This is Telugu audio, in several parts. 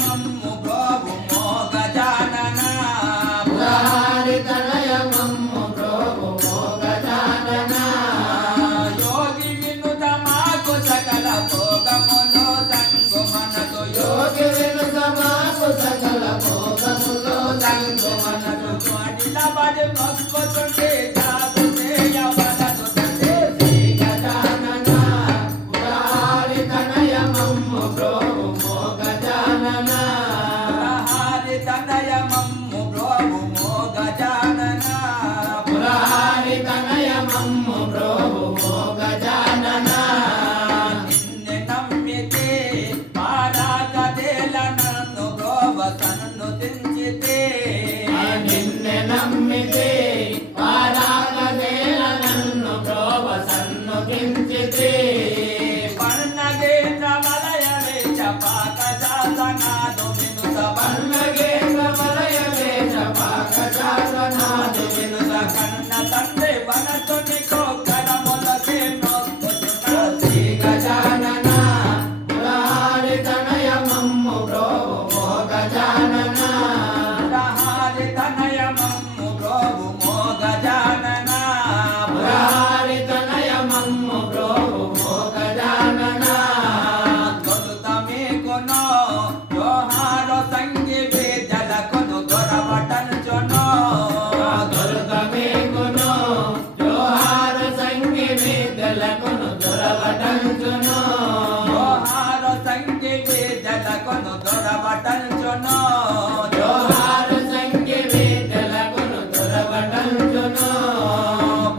మమ్ము బ్రోవుమో గజానన మురారి తనయ మమ్ము బ్రోవుమో గజానన యోగి వినుత మాకు సకల భోగములో సంగు మనసు యోగి వినుత మాకు సకల భోగములో సంగు మనసు అడిల బడి మొక్కుతుంటే జాగుతే ఎవరదు తండ్రి శ్రీ గజానన మురారి తనయ మమ్ము బ్రోవుమో గజానన మురారి తనయ మమ్ము బ్రోవుమో గజానన మురారి తనయ మమ్ము బ్రోవుమో గజానన నిన్నే నమ్మితే పారాగదేల నన్ను బ్రోవ సన్ను దించితే నిన్నే నమ్మితే పారాగదేల నన్ను బ్రోవ సన్నుతించితే పన్నగేంద్ర వలయలే చపాక శాసనాదు వినుత పన్నగేంద్ర వలయలే చపాక శాసనాదు వినుత కన్న తండ్రి వనసుని కోకరములకే నొక్కుచున్న శ్రీ గజానన మురారి తనయ మమ్ము బ్రోవుమో గజానన మురారి తనయ మమ్ము బ్రోవుమో గజానన మురారి తనయ మమ్ము బ్రోవుమో గజానన తొలుత మీకును జోహార సంగి వేదలకును దొరవటంచును దొరక మీకును జోహార సంగి వేదలకును దొరవటంచును జోహార సంగి వేదలకును దొరవటంచును జోహార సంగి వేదలకును దొరవటంచును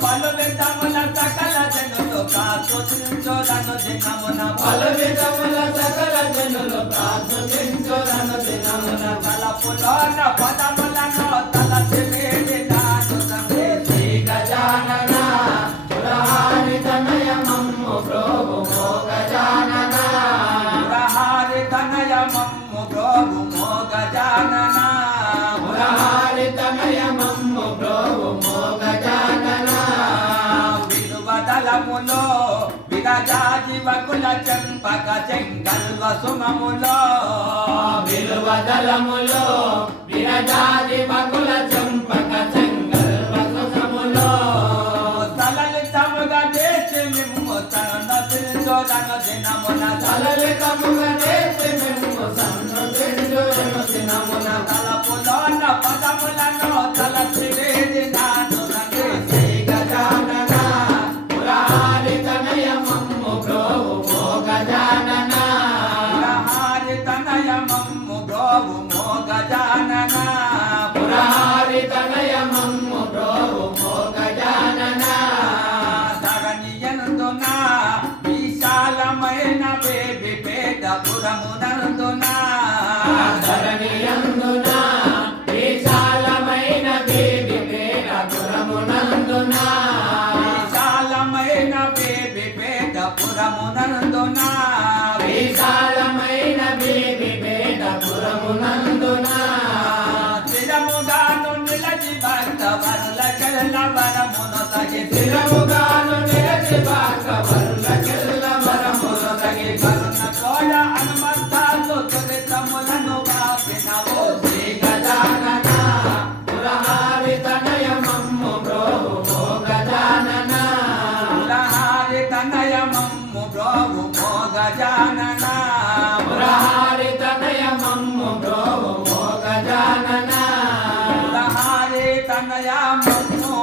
పలు విధముల సకల జనులు ప్రార్థించుదను దినమున పలు విధముల సకల జనులు ప్రార్థించుదను దినమున తలపులోన పదములను తలసి వేడినాను తండ్రి శ్రీ గజానన మురారి తనయ మమ్ము బ్రోవుమో గజానన మురహారి తనయ మమ్ము బ్రోవుమో గజానన మురారి తనయ మమ్ము బ్రోవుమో గజానన విలువదలములో విరజాజివకుల చెంపక చెంగల్వ సుమములో విలువదలములో విరజాది బకుల చంపక చెంగల్వ సుసములో సలలితముగా చేసి మిమ్ము తన పిలుచోదను దినమున సలలితముగా చేసి మిమ్ము సన్నుతించుదను దినమున తలపులోన పదములను తలసి వేడినాను తండ్రి శ్రీ గజానన మురారి తనయ మమ్ము బ్రోవుమో గజానన మురహారి తనయ మమ్ము బ్రోవుమో గజానన మురారి తనయ మమ్ము బ్రోవుమో గజానన ధరణియందున విశాలమైన బేబి పేదపురమునందున ధరణియందున విశాలమైన దేవి పేరపురమునందున విశాలమైన బేబి పేదపురమునందున విశాలమైన దేవి పేరపురమునందున స్థిరముగాను నిలచి భక్త వరుల కెల్ల వరమును తగి స్థిరముగాను నిలచి భాగవరులకెల్ల వరములు తగి కరుణ తోడ హనుమంతాలు తురితములను వాపినవో శ్రీ గజానన మురహారి తనయ మమ్ము బ్రోవుమో గజానన మురహారి తనయ మమ్ము బ్రోవుమో గజానన మురహారి తనయ మమ్ము బ్రోవుమో గజానన మురహారి తనయ మమ్ము